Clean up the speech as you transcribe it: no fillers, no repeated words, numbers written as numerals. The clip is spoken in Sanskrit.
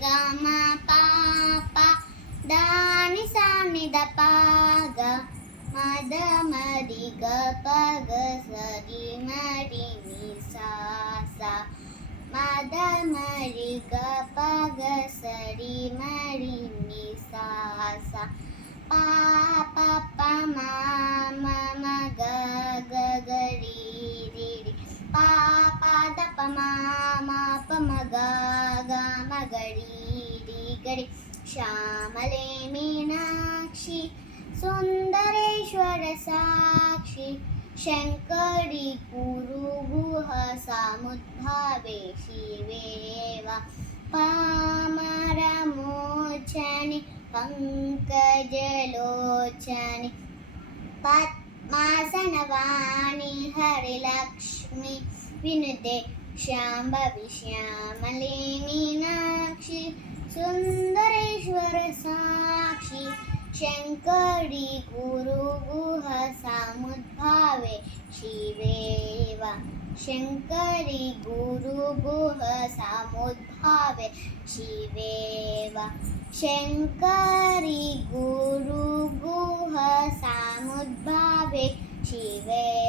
ಗ ಮ ಪ ಪ ದ ನಿ ಸ ನಿ ದ ಪ ಗ ಮ ದ ಮ ರಿ ಗ ಪ ಗ ಸ ರಿ ಮ ರಿ ನಿ ಸ ಸ ಮ ದ ಮ ರಿ ಗ ಪ ಗ ಸ ರಿ ಮ ರಿ ನಿ ಸ ಸ ಪ ಪ ಪ ಮ ಮ ಮ ಗ ಗ ಗ ರಿ ರಿ ರಿ ಪ ಪ ದ ಪ ಮ ಮ ಪ ಮ ಗ ಗ ಮ ಗ ರಿ ರಿ ಗ ರಿ ಶ್ಯಾಮಲೆ ಮೀನಾಕ್ಷಿ ಸುಂದರೇಶ್ವರ ಸಾಕ್ಷಿ ಶಂಕರಿ ಕುರುಗುಹ ಸಾಮುದ್ಭಾವೆ ಶಿವೇವ ಪಾಮರ ಮೋಚನೆ ಪಂಕಜಲೋಚನೆ ಪದ್ಮಾಸನವಾಣಿ ಹರಿಲಕ್ಷ್ಮಿ ವಿನುತೆ ಶಾಂಭವಿ ಶ್ಯಾಮಲೆ ಮೀನಾಕ್ಷಿ ಸುಂದರೇಶ್ವರ ಸಾಕ್ಷಿ ಶಂಕರಿ ಗುರುಗುಹ ಸಾಮುದ್ಭಾವೆ ಶಿವೇವ ಶಂಕರಿ ಗುರುಗುಹ ಸಾಮುದ್ಭಾವೆ ಶಿವೇವ ಶಂಕರಿ ಗುರುಗುಹ ಸಾಮುದ್ಭಾವೆ ಶಿವೇವ